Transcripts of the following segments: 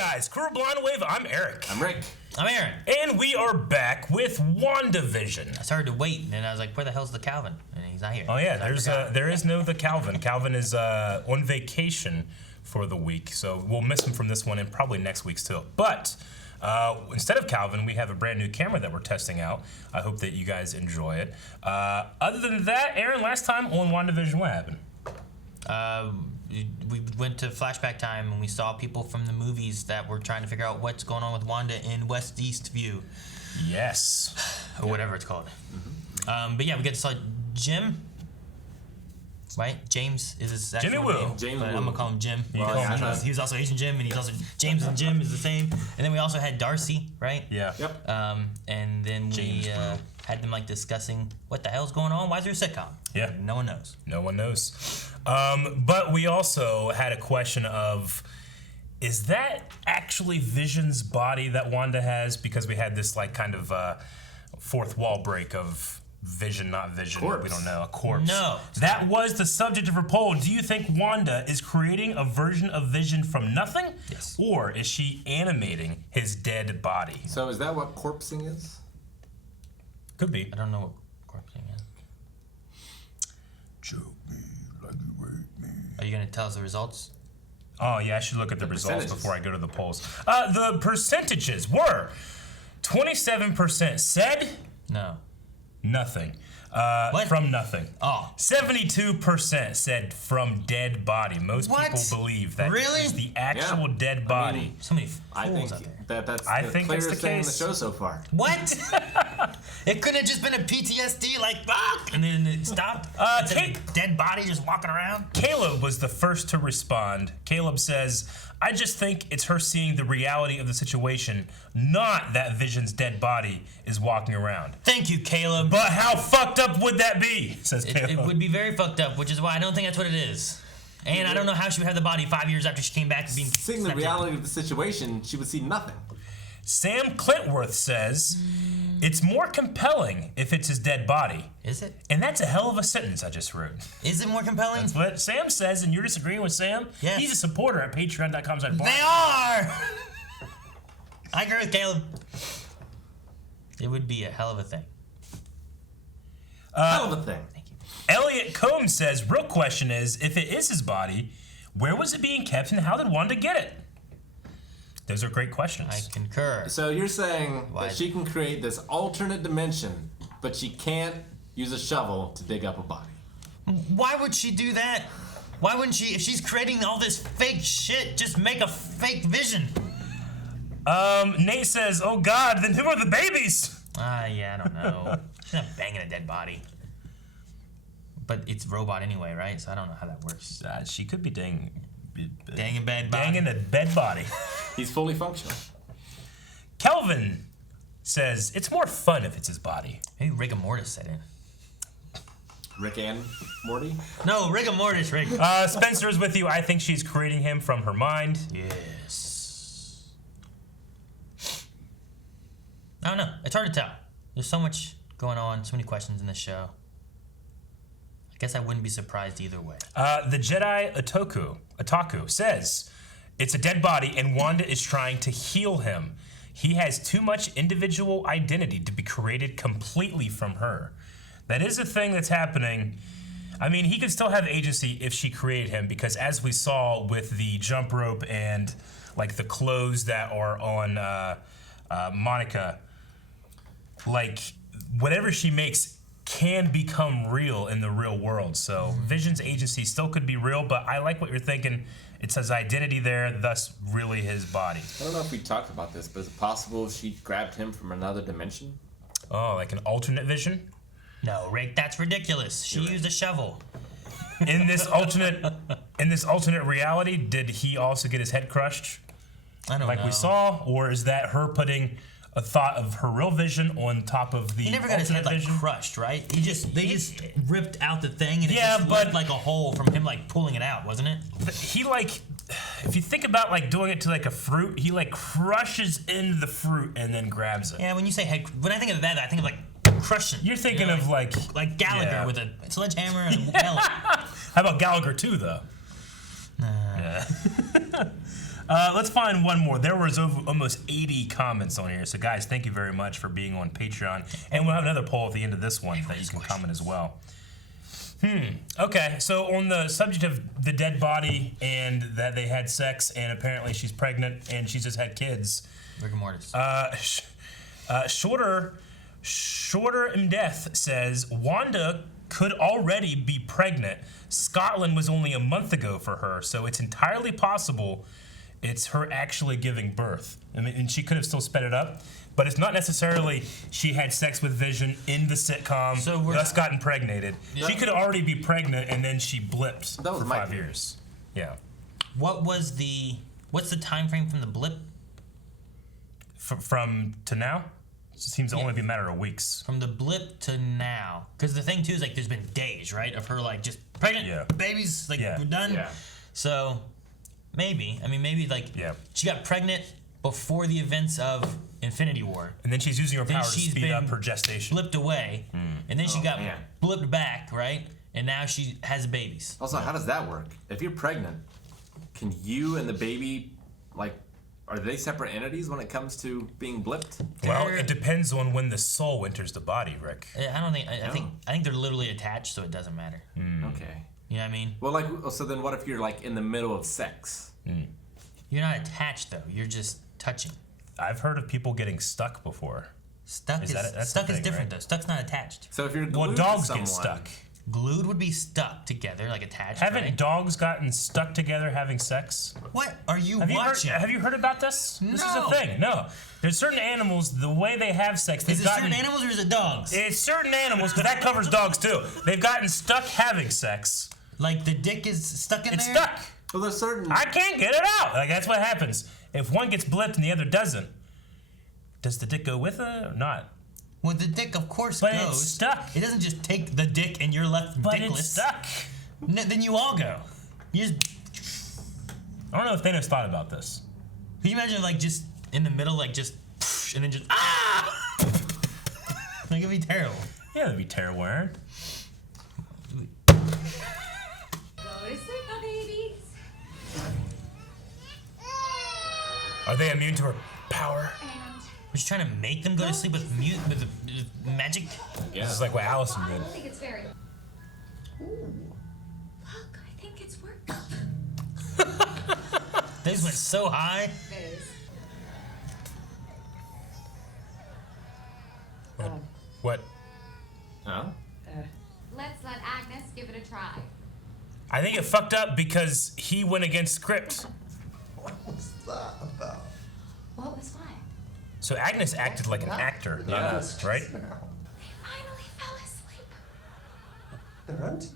guys, Crew Blind Wave, I'm Eric. I'm Rick. I'm Aaron. And we are back with WandaVision. I started to wait, and I was like, where the hell's the Calvin? And he's not here. Oh yeah, there is no the Calvin. Calvin is on vacation for the week, so we'll miss him from this one and probably next week's too. But instead of Calvin, we have a brand new camera that we're testing out. I hope that you guys enjoy it. Other than that, Aaron, last time on WandaVision, what happened? We went to flashback time and we saw people from the movies that were trying to figure out what's going on with Wanda in West East View. Yes. Or whatever it's called. But yeah, we get to saw Jim. Right? James is his actual Jimmy Woo. name. James but Woo. I'm going to call him Jim. Well, He was also Asian Jim, and he's also James and Jim is the same. And then we also had Darcy, right? Yeah. Yep. And then James we had them like discussing what the hell's going on. Why is there a sitcom? Yeah. No one knows. No one knows. But we also had a question of, is that actually Vision's body that Wanda has? Because we had this like kind of fourth wall break of Vision, not Vision. Corpse. We don't know. A corpse. No. That was the subject of her poll. Do you think Wanda is creating a version of Vision from nothing? Yes. Or is she animating his dead body? So is that what corpsing is? Could be. I don't know what corpsing is. Choke me like you raped me. Are you going to tell us the results? Oh, yeah, I should look at the results percentages. before I go to the polls. The percentages were 27% said No. nothing. What? From nothing. Oh. 72% said from dead body. Most What? people believe that Really? is the actual Yeah. dead body. So many I fools think out there. that's I the think that's clearest the thing in the case. show so far. What? It could have just been a PTSD, like, fuck, and then it stopped. Instead of a dead body just walking around. Caleb was the first to respond. Caleb says, I just think it's her seeing the reality of the situation, not that Vision's dead body is walking around. Thank you, Caleb. But how fucked up would that be? Says Caleb. It would be very fucked up, which is why I don't think that's what it is. And I don't know how she would have the body 5 years after she came back being Seeing the snapped reality of the situation, she would see nothing. Sam Clintworth says, it's more compelling if it's his dead body. Is it? And that's a hell of a sentence I just wrote. Is it more compelling? That's what Sam says, and you're disagreeing with Sam? Yes. He's a supporter at patreon.com/blind. They are! I agree with Caleb. It would be a hell of a thing. Hell of a thing. Thank you. Elliot Combs says, real question is, if it is his body, where was it being kept and how did Wanda get it? Those are great questions. I concur. So you're saying Why? that she can create this alternate dimension, but she can't use a shovel to dig up a body. Why would she do that? Why wouldn't she, if she's creating all this fake shit, just make a fake Vision? Nate says, oh God, then who are the babies? Yeah, I don't know. She's not banging a dead body. But it's robot anyway, right? So I don't know how that works. She could be danging Danging bad body. a dead body. He's fully functional. Kelvin says, it's more fun if it's his body. Maybe rigor mortis set in. Rick and Morty? No, rigor mortis, Rick. Spencer is with you. I think she's creating him from her mind. Yes. I don't know. It's hard to tell. There's so much going on, so many questions in this show. I guess I wouldn't be surprised either way. The Jedi Otaku says, it's a dead body and Wanda is trying to heal him. He has too much individual identity to be created completely from her. That is a thing that's happening. I mean, he could still have agency if she created him, because as we saw with the jump rope and like the clothes that are on Monica, like whatever she makes can become real in the real world. So Vision's agency still could be real, but I like what you're thinking. It says identity there, thus really his body. I don't know if we talked about this, but is it possible she grabbed him from another dimension? Oh, like an alternate Vision? No, Rick, that's ridiculous. She used a shovel. In this alternate reality, did he also get his head crushed I don't know. like we saw, or is that her putting a thought of her real Vision on top of the He never got his head alternate like Vision? crushed, right? They just ripped out the thing and it Yeah, just but- left like a hole from him like pulling it out, wasn't it? He like, if you think about like doing it to like a fruit, he like crushes into the fruit and then grabs it. Yeah, when you say head, when I think of that, I think of like crushing. You're thinking You know, of like Gallagher yeah. with a sledgehammer and a mallet. How about Gallagher 2 though? Yeah. Let's find one more. There was almost 80 comments on here. So, guys, thank you very much for being on Patreon. And we'll have another poll at the end of this one that you can comment as well. Okay, so on the subject of the dead body and that they had sex and apparently she's pregnant and she's just had kids. Rigor mortis. Shorter in Death says Wanda could already be pregnant. Scotland was only a month ago for her, so it's entirely possible it's her actually giving birth. I mean, and she could have still sped it up, but it's not necessarily she had sex with Vision in the sitcom, thus got impregnated. She could already be pregnant and then she blipped for 5 years. Yeah. What's the time frame from the blip? From to now? It seems to only be a matter of weeks. From the blip to now. Because the thing, too, is, like, there's been days, right, of her, like, just pregnant, babies, like, we're done. Yeah. So, maybe, like, she got pregnant before the events of Infinity War. And then she's using her power to speed up her gestation. Blipped away, and then she got blipped back, right? And now she has babies. Also, how does that work? If you're pregnant, can you and the baby, like, are they separate entities when it comes to being blipped? Well, it depends on when the soul enters the body, Rick. I don't think. I think they're literally attached, so it doesn't matter. Okay. You know what I mean? Well, like, so then what if you're like in the middle of sex? You're not attached though. You're just touching. I've heard of people getting stuck before. Stuck is different though. Stuck's not attached. So if you're glued dogs to someone, get stuck. Glued would be stuck together, like attached. Haven't dogs gotten stuck together having sex? What are you watching? Have you heard about this? No. This is a thing. No. There's certain animals, the way they have sex, Is it certain animals or is it dogs? It's certain animals, because that covers dogs too. They've gotten stuck having sex. Like the dick is stuck in there? It's stuck. Well, there's certain... I can't get it out. Like, that's what happens. If one gets blipped and the other doesn't, does the dick go with it or not? Well, the dick, of course, but goes. But it's stuck. It doesn't just take the dick and you're left but dickless. But it's stuck. Then you all go. You just... I don't know if Thanos thought about this. Can you imagine, like, just in the middle, like, just... And then just... Ah! Like, it'd be terrible. Yeah, that'd be terrible, Aaron. Go to sleep, my babies. Are they immune to her power? Was she trying to make them go to sleep with magic? Yeah. This is like what Allison did. I think it's very... Ooh. Look, I think it's working. These went so high. It is. What? Huh? Let's let Agnes give it a try. I think it fucked up because he went against script. What was that about? What was what? So Agnes acted like an actor, right? They finally fell asleep. They're empty.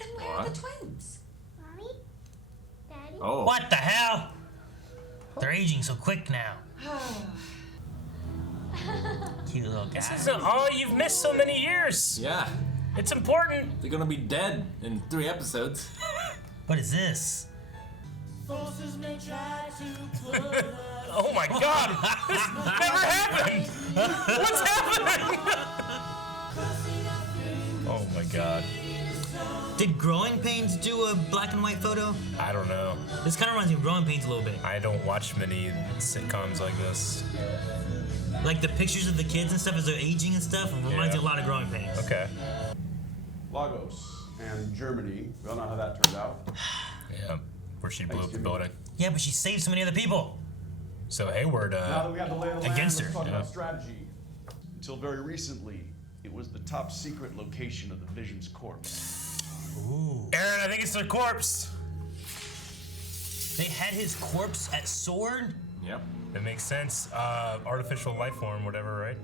And where are the twins? Mommy? Daddy? Oh. What the hell? They're aging so quick now. Cute little guy. This isn't all you've missed so many years. Yeah. It's important. They're gonna be dead in 3 episodes. What is this? Oh my god! This never happened! What's happening? Oh my god. Did Growing Pains do a black and white photo? I don't know. This kind of reminds me of Growing Pains a little bit. I don't watch many sitcoms like this. Like the pictures of the kids and stuff as they're aging and stuff, it reminds me a lot of Growing Pains. Okay. Lagos and Germany. We all know how that turned out. Yeah, where she blew up the building. Yeah, but she saved so many other people. So Hayward, now that we have the lay of the land, against let's her. talk about strategy. Until very recently, it was the top secret location of the Vision's corpse. Ooh. Aaron, I think it's their corpse. They had his corpse at Sword? Yep. It makes sense. Artificial life form, whatever, right?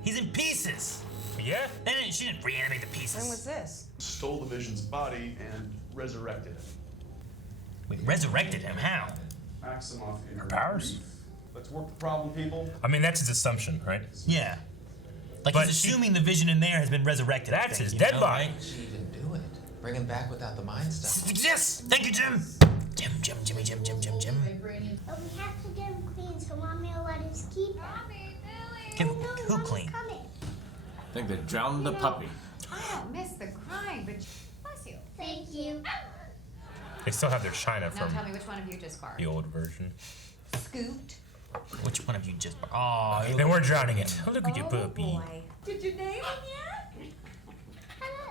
He's in pieces. Yeah? She didn't reanimate the pieces. When was this? Stole the Vision's body and resurrected him. Wait, resurrected him? How? Maximoff in her powers? grief. Let's work the problem, people. I mean, that's his assumption, right? Yeah. Like, But he's assuming the Vision in there has been resurrected. I That's think, his you dead know, body. right? She even do it. Bring him back without the mind stuff. Yes! Thank you, Jim! Jimmy. But we have to get him clean, so Mommy will let us keep him. Get No, who Mommy's clean? coming. I think they drowned the puppy. I don't miss the crying, but bless you. Thank you. They still have their China Now from tell me which one of you just barked. the old version. Scoot. Which one of you just? Oh, They weren't drowning it. Look at you, puppy. Boy. Did you name him yet?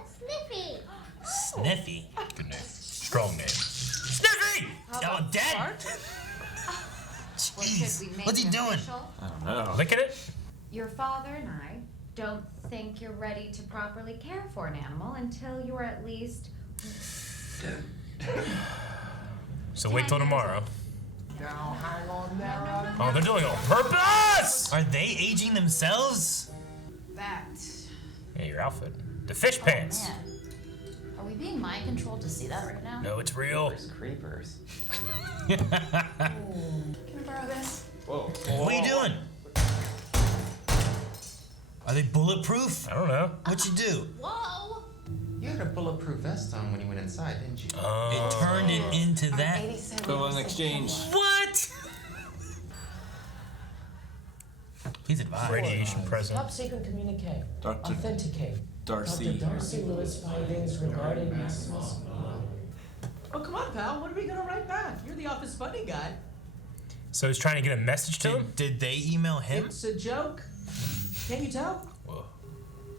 Sniffy. Sniffy. Good name. Strong name. Sniffy! Oh, dead. Jeez. What's he doing? I don't know. Look at it. Your father and I don't think you're ready to properly care for an animal until you're at least. So wait till tomorrow. Now hang on there. Oh, they're doing it on purpose! Are they aging themselves? That. Yeah, your outfit. The fish pants. Man. Are we being mind controlled to see that right now? No, it's real. Creepers. Can I borrow this? Whoa. What are you doing? Are they bulletproof? I don't know. What'd you do? Whoa! You had a bulletproof vest on when you went inside, didn't you? It turned it into that. Go on exchange. What? He's advised. Radiation present. Top secret communique. Dr. Authenticate. Darcy. Dr. Darcy Lewis findings regarding Maximus. Oh, come on, pal. What are we gonna write back? You're the office funny guy. So he's trying to get a message to him? Did they email him? It's a joke. Can you tell? Whoa.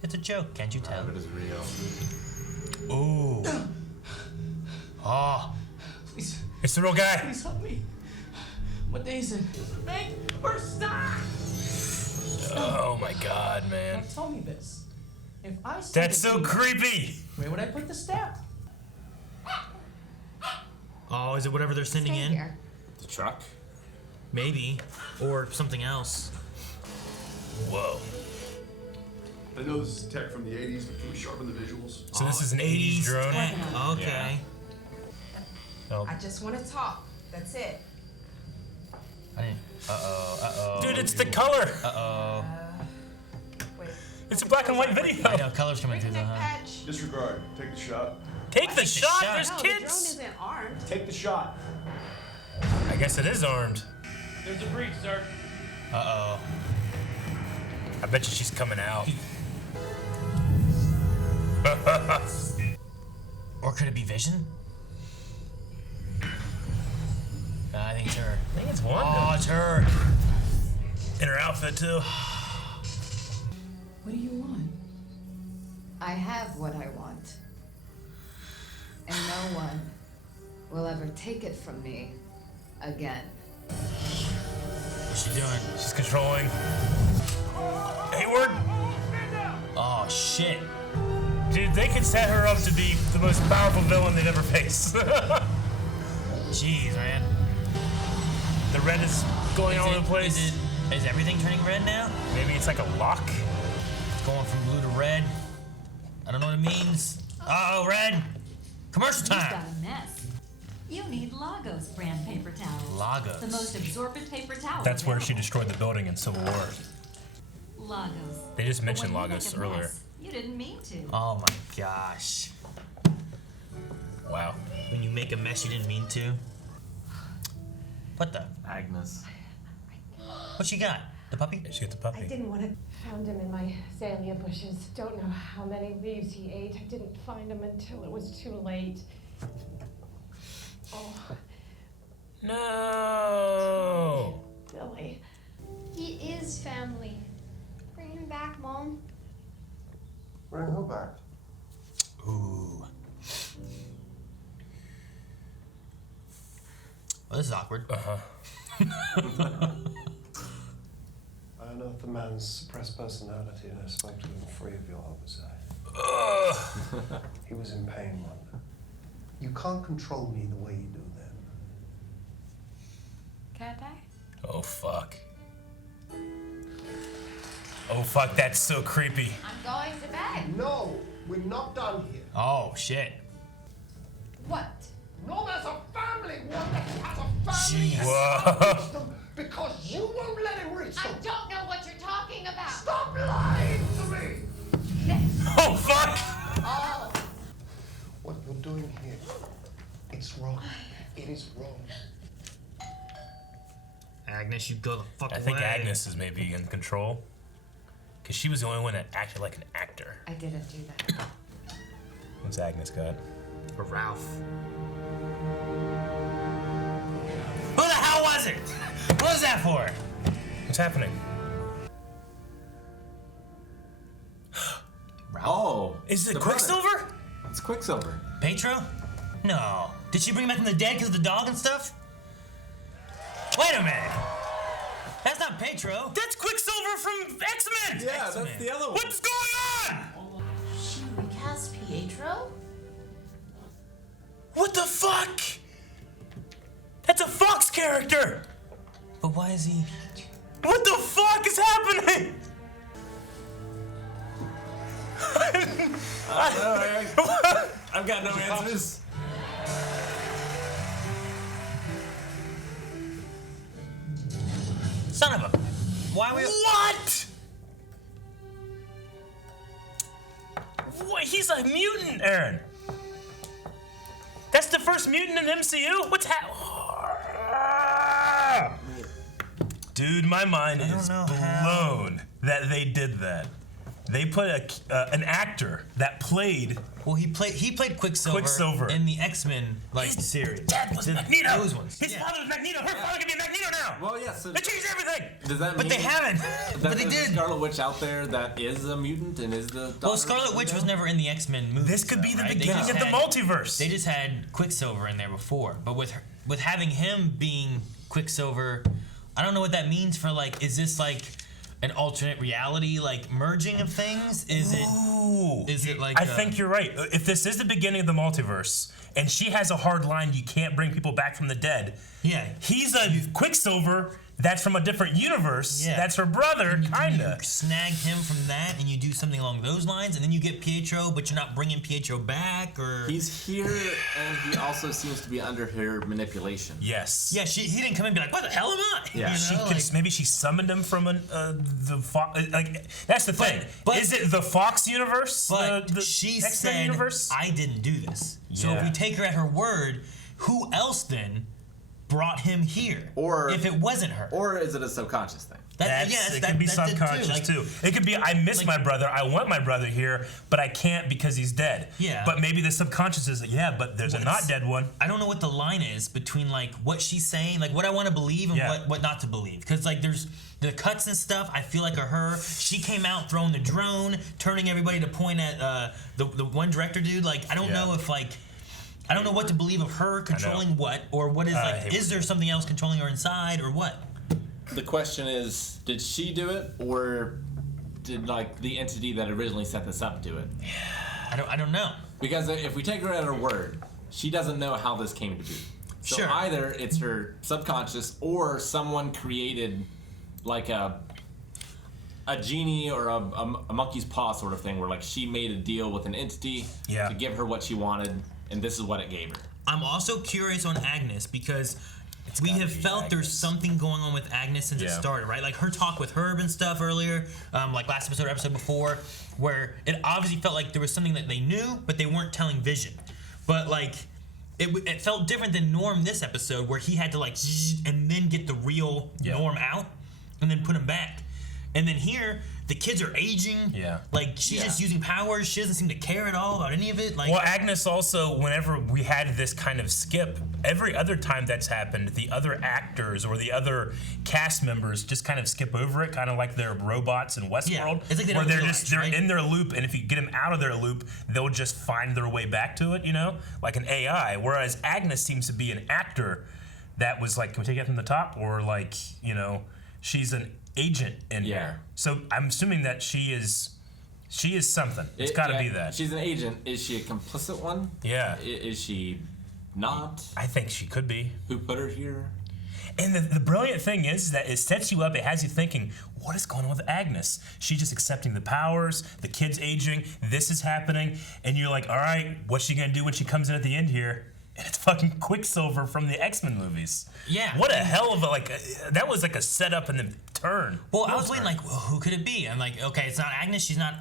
It's a joke, can't you tell? It is real. Ooh. Oh. Please, It's the real guy. please help me. What day is it? Make or stop! Oh my god, Now man. tell me this. If I send That's it so to you, creepy. where would I put the stamp? Oh, is it whatever they're sending Stay in? here. The truck? Maybe. Or something else. Whoa. I know this is tech from the 80s, but can we sharpen the visuals? So this is an 80s drone? Okay. Oh. I just want to talk. That's it. Uh-oh. Dude, it's the color. Uh-oh. Wait. It's a black and white I video. know, color's coming through though, Reconnect huh? patch. Disregard. Take the shot. Take the shot. shot. There's No, the drone kids. isn't armed. Take the shot. I guess it is armed. There's a breach, sir. Uh-oh. I bet you she's coming out. Or could it be Vision? I think it's her. I think it's Wanda. Oh, it's her. In her outfit, too. What do you want? I have what I want. And no one will ever take it from me again. What's she doing? She's controlling. Hayward. Oh, shit. Dude, they could set her up to be the most powerful villain they've ever faced. Jeez, man. The red is going all over the place. Is everything turning red now? Maybe it's like a lock. It's going from blue to red. I don't know what it means. Uh-oh, red. Commercial You've time. got a mess. You need Lagos brand paper towels. Lagos. The most absorbent paper towel. That's where she available. destroyed the building in Civil War. Lagos. They just But mentioned when you Lagos make a earlier. mess, you didn't mean to. Oh my gosh. Wow. When you make a mess you didn't mean to. What the? Agnes. What she got? The puppy? She got the puppy. I didn't want to. Found him in my azalea bushes. Don't know how many leaves he ate. I didn't find him until it was too late. Oh, No. Billy. He is family. Bring him back, Mom. Bring her back. Ooh. Well, this is awkward. I unearthed the man's suppressed personality and I spoke to him free of your oversight. He was in pain, Wanda. You can't control me the way you do them. Can't I? Oh, fuck. Oh, fuck, that's so creepy. I'm going to bed. No, we're not done here. Oh, shit. What? No, there's a family. Wanda has a family. Jeez. Whoa. Because you won't let him reach them. don't know what you're talking about. Stop lying to me. Oh, fuck. Oh. What you're doing here, it's wrong. It is wrong. Agnes, you go the fuck away. I think Agnes is maybe in control. Because she was the only one that acted like an actor. I didn't do that. What's Agnes got? Or Ralph. it? What was that for? What's happening? Oh. Is it the Quicksilver? brother. It's Quicksilver. Petro? No. Did she bring him back from the dead because of the dog and stuff? Wait a minute. That's not Petro. That's Quicksilver from X-Men. Yeah, that's the other one. What's going on? She recast Pietro? What the fuck? That's a Fox character. But why is he? What the fuck is happening? I've got no answers. Son of a. Why we? What? What? He's a mutant, Aaron. That's the first mutant in the MCU? What's happening? Dude, my mind is blown that they did that. They put an actor that played. Well, he played Quicksilver in the X-Men series. Dad was Magneto. Those ones. His father was Magneto. Her father can be Magneto now. Well, yeah. So they changed everything. Does that But mean they haven't. that But they there's a did. Scarlet Witch out there that is a mutant and is the daughter Well, Scarlet of Witch was Magneto? never in the X-Men movie. This could be the right? beginning of the multiverse. They just had Quicksilver in there before, but with having him being Quicksilver, I don't know what that means for is this an alternate reality, merging of things? Is it like? I think you're right. If this is the beginning of the multiverse, and she has a hard line, you can't bring people back from the dead. Yeah. He's a Quicksilver that's from a different universe. Yeah. That's her brother, kinda. You snag him from that, and you do something along those lines, and then you get Pietro, but you're not bringing Pietro back, or He's here, and he also seems to be under her manipulation. Yes. yeah, he didn't come in and be like, "What the hell am I?" Yeah. She maybe she summoned him from the Fox. That's the thing. but- is it the Fox universe? But the she X-Men said, universe? "I didn't do this." So if Yeah. we take her at her word, who else then brought him here? Or if it wasn't her, Or is it a subconscious thing? It could be subconscious too. It could be I miss my brother. I want my brother here, but I can't because he's dead. Yeah. But maybe the subconscious is but there's a not dead one. I don't know what the line is between what she's saying, what I want to believe and what not to believe. Because there's the cuts and stuff I feel like are her. She came out throwing the drone, turning everybody to point at the one director dude. I don't know if I don't know what to believe of her controlling what, or what is is there something else controlling her inside, or what? The question is, did she do it, or did the entity that originally set this up do it? I don't know. Because if we take her at her word, she doesn't know how this came to be. So Sure. either it's her subconscious, or someone created a genie or a monkey's paw sort of thing, where she made a deal with an entity to give her what she wanted, and this is what it gave her. I'm also curious on Agnes because we have felt there's something going on with Agnes since it started, right? Her talk with Herb and stuff earlier, last episode or episode before, where it obviously felt like there was something that they knew, but they weren't telling Vision. But it felt different than Norm this episode, where he had to and then get the real Norm out and then put him back. And then here, the kids are aging. Yeah. She's just using powers. She doesn't seem to care at all about any of it. Well, Agnes also, whenever we had this kind of skip, every other time that's happened, the other actors or the other cast members just kind of skip over it, kind of like they're robots in Westworld. Yeah. It's like they where don't they're realize, just they're right? in their loop, and if you get them out of their loop, they'll just find their way back to it, like an AI. Whereas Agnes seems to be an actor that was can we take it from the top, or she's an agent in here. So I'm assuming that she is something. It's got to be that. She's an agent. Is she a complicit one? Yeah. Is she not? I think she could be. Who put her here? And the brilliant thing is that it sets you up, it has you thinking, what is going on with Agnes? She's just accepting the powers, the kid's aging, this is happening, and you're like, all right, what's she gonna do when she comes in at the end here? And it's fucking Quicksilver from the X-Men movies. Yeah. What a hell of that was a setup and then turn. Well, I was waiting well, who could it be? I'm okay, it's not Agnes, she's not,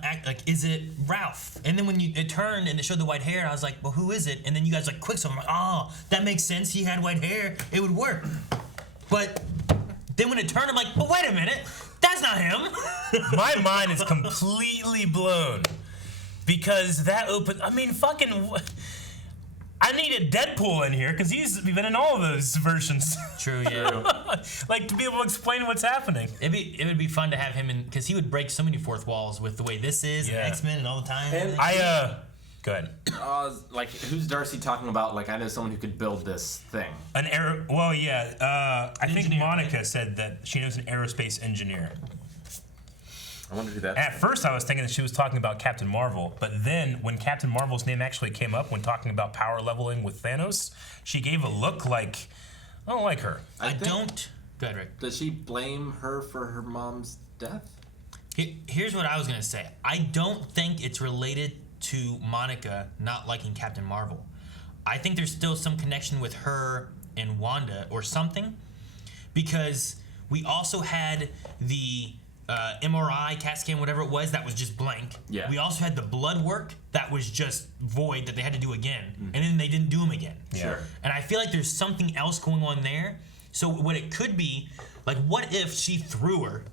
is it Ralph? And then when it turned and it showed the white hair, I was like, well, who is it? And then you guys Quicksilver, I'm like, oh, that makes sense, he had white hair, it would work. But then when it turned, I'm like, but wait a minute, that's not him. My mind is completely blown. Because that opened, I needed Deadpool in here because he's been in all of those versions. True, yeah. Like to be able to explain what's happening. It would be fun to have him in because he would break so many fourth walls with the way this is and X-Men and all the time. And go ahead. Like, who's Darcy talking about? Like, I know someone who could build this thing. Well, yeah. I think Monica said that she knows an aerospace engineer. I wonder who that is. At first, I was thinking that she was talking about Captain Marvel, but then when Captain Marvel's name actually came up when talking about power leveling with Thanos, she gave a look like, I don't like her. I don't. Go ahead, Rick. Does she blame her for her mom's death? Here's what I was going to say. I don't think it's related to Monica not liking Captain Marvel. I think there's still some connection with her and Wanda or something, because we also had the MRI, CAT scan, whatever it was, that was just blank. Yeah. We also had the blood work that was just void that they had to do again, and then they didn't do them again. Sure. And I feel like there's something else going on there. So what it could be, like, what if she threw her?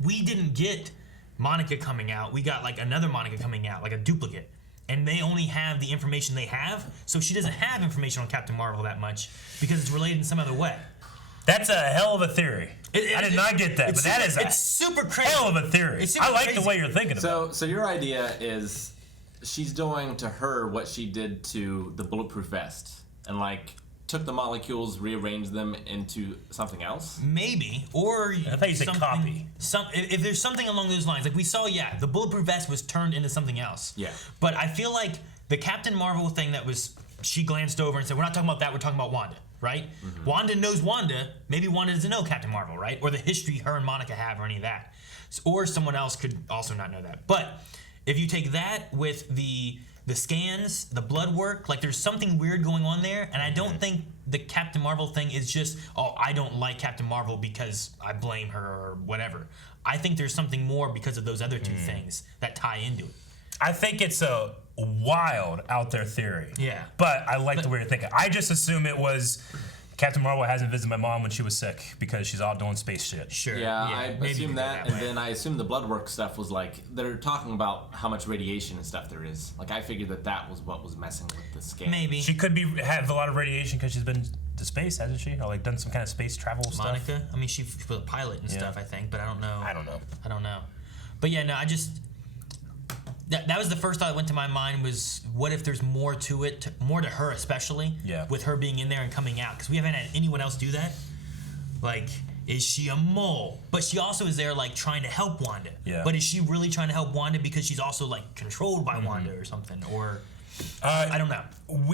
We didn't get Monica coming out. We got like another Monica coming out, like a duplicate. And they only have the information they have, so she doesn't have information on Captain Marvel that much because it's related in some other way. That's a hell of a theory. I did not get that, but that is it's super crazy. Hell of a theory. I like the way you're thinking about it. So your idea is she's doing to her what she did to the bulletproof vest, and like took the molecules, rearranged them into something else? Maybe, or I thought you said copy. If there's something along those lines, like we saw, the bulletproof vest was turned into something else. Yeah. But I feel like the Captain Marvel thing she glanced over and said, we're not talking about that, we're talking about Wanda, right? Mm-hmm. Wanda knows Wanda, maybe Wanda doesn't know Captain Marvel, right? Or the history her and Monica have or any of that. Or someone else could also not know that. But if you take that with the scans, the blood work, like there's something weird going on there, and I don't think the Captain Marvel thing is just, I don't like Captain Marvel because I blame her or whatever. I think there's something more because of those other two things that tie into it. I think it's a wild out there theory. Yeah. But I like the way you're thinking. I just assume it was Captain Marvel hasn't visited my mom when she was sick because she's out doing space shit. Sure. Yeah, I assume that, and then I assume the blood work stuff was like, they're talking about how much radiation and stuff there is. Like, I figured that was what was messing with the scan. Maybe. She could have a lot of radiation because she's been to space, hasn't she? Or like done some kind of space travel stuff. Monica? I mean, she was a pilot and stuff, I think, but I don't know. I don't know. But yeah, no, I just... That was the first thought that went to my mind was, what if there's more to it, more to her especially, with her being in there and coming out? Because we haven't had anyone else do that. Like, is she a mole? But she also is there, like, trying to help Wanda. Yeah. But is she really trying to help Wanda because she's also, like, controlled by Wanda or something? Or, I don't know.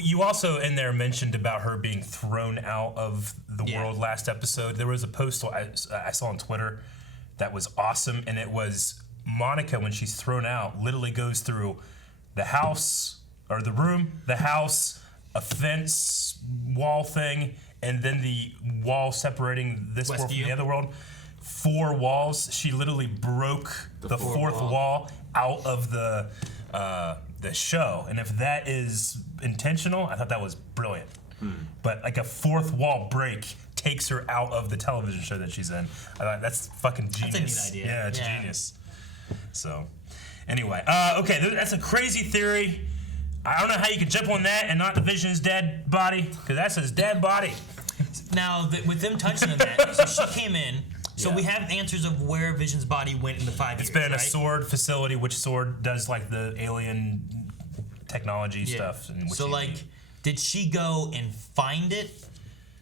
You also in there mentioned about her being thrown out of the world last episode. There was a post I saw on Twitter that was awesome, and it was... Monica, when she's thrown out, literally goes through the house, or the room, the house, a fence, wall thing, and then the wall separating this world from the other world. 4 walls. She literally broke the fourth wall out of the show. And if that is intentional, I thought that was brilliant. But like a 4th wall break takes her out of the television show that she's in. I thought that's fucking genius. That's a neat idea. Yeah, it's genius. So, anyway, okay, that's a crazy theory. I don't know how you can jump on that and not the Vision's dead body, because that's his dead body. Now, with them touching on that, so she came in. So we have answers of where Vision's body went in the 5 years. It's been a sword facility, which sword does like the alien technology stuff. And so, like, did she go and find it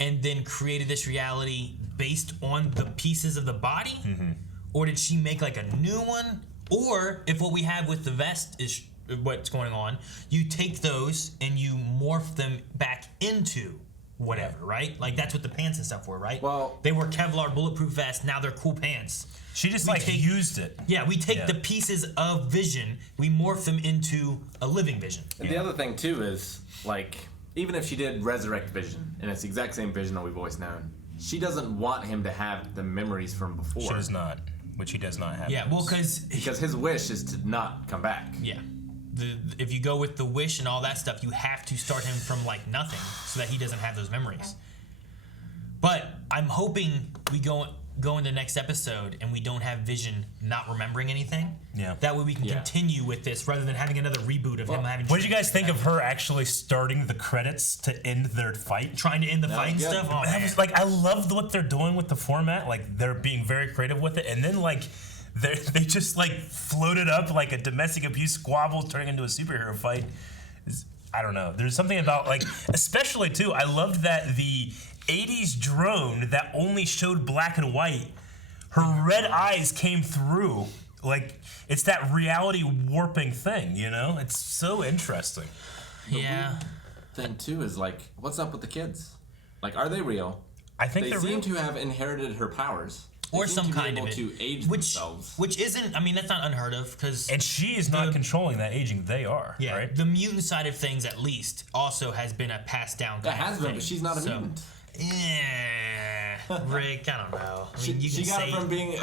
and then created this reality based on the pieces of the body? Mm-hmm. Or did she make like a new one? Or if what we have with the vest is what's going on, you take those and you morph them back into whatever, right? Like that's what the pants and stuff were, right? Well, they were Kevlar bulletproof vests. Now they're cool pants. She just used it. Yeah, we take the pieces of Vision, we morph them into a living Vision. And the other thing too is, like, even if she did resurrect Vision, and it's the exact same Vision that we've always known, she doesn't want him to have the memories from before. She does not. Which he does not have. Yeah, well, because his wish is to not come back. Yeah, if you go with the wish and all that stuff, you have to start him from like nothing so that he doesn't have those memories. But I'm hoping we go. go into the next episode and we don't have Vision not remembering anything. Yeah. That way we can continue with this rather than having another reboot of him having. What did you guys think of her actually starting the credits to end their fight? Trying to end the fight and stuff? Oh, that was, like, I loved what they're doing with the format. Like, they're being very creative with it. And then, like, they just, like, floated up like a domestic abuse squabble turning into a superhero fight. I don't know. There's something about, like, especially, too, I loved that the 80s drone that only showed black and white, her red eyes came through. Like, it's that reality warping thing, you know? It's so interesting. Yeah. The thing, too, is, like, what's up with the kids? Like, are they real? I think they they're seem real. to have inherited her powers. Or They seem some to be kind able of it. to age themselves. Which isn't, I mean, that's not unheard of, because... And she is not controlling that aging. They are, yeah, right? The mutant side of things, at least, also has been a passed down kind It has of been, thing. but she's not a So, mutant. Yeah, Rick, I don't know. I mean, you She can got say... it from being